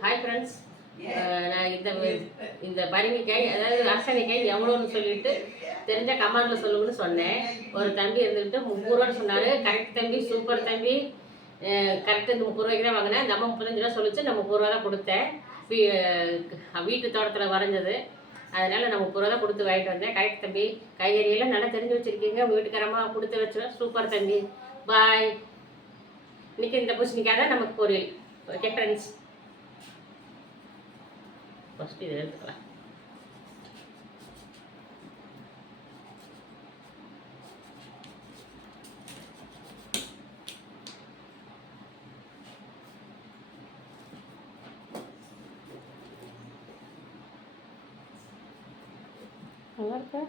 Hi friends. நான் இந்த பரங்கிக்காய் அதாவது அரசனைக்காய் எவ்வளோன்னு சொல்லிட்டு தெரிஞ்ச கமெண்டில் சொல்லுங்கன்னு சொன்னேன். ஒரு தம்பி இருந்துக்கிட்டு 30 ரூபான்னு சொன்னார். கரெக்ட் தம்பி, சூப்பர் தம்பி. கரெக்டு இந்த 30 ரூபாய்க்கு தான் வாங்கினேன். நம்ம 35 ரூபா சொல்லிச்சு, நான் 30 ரூபா தான் கொடுத்தேன். வீட்டு தோட்டத்தில் வரைஞ்சது, அதனால் நான் 30 ரூபா தான் கொடுத்து வாங்கிட்டு வந்தேன். கரெக்ட் தம்பி. காய்கறியெல்லாம் நல்லா தெரிஞ்சு வச்சுருக்கீங்க. உங்கள் வீட்டுக்காரமாக கொடுத்து வச்சோம். சூப்பர் தம்பி. பாய். இன்றைக்கி இந்த பூசணிக்காய் தான் நமக்கு பொரியல். ஓகே ஃப்ரெண்ட்ஸ், ஃபஸ்ட்டு இதை எடுத்துக்கலாம். நல்லா இருக்கா?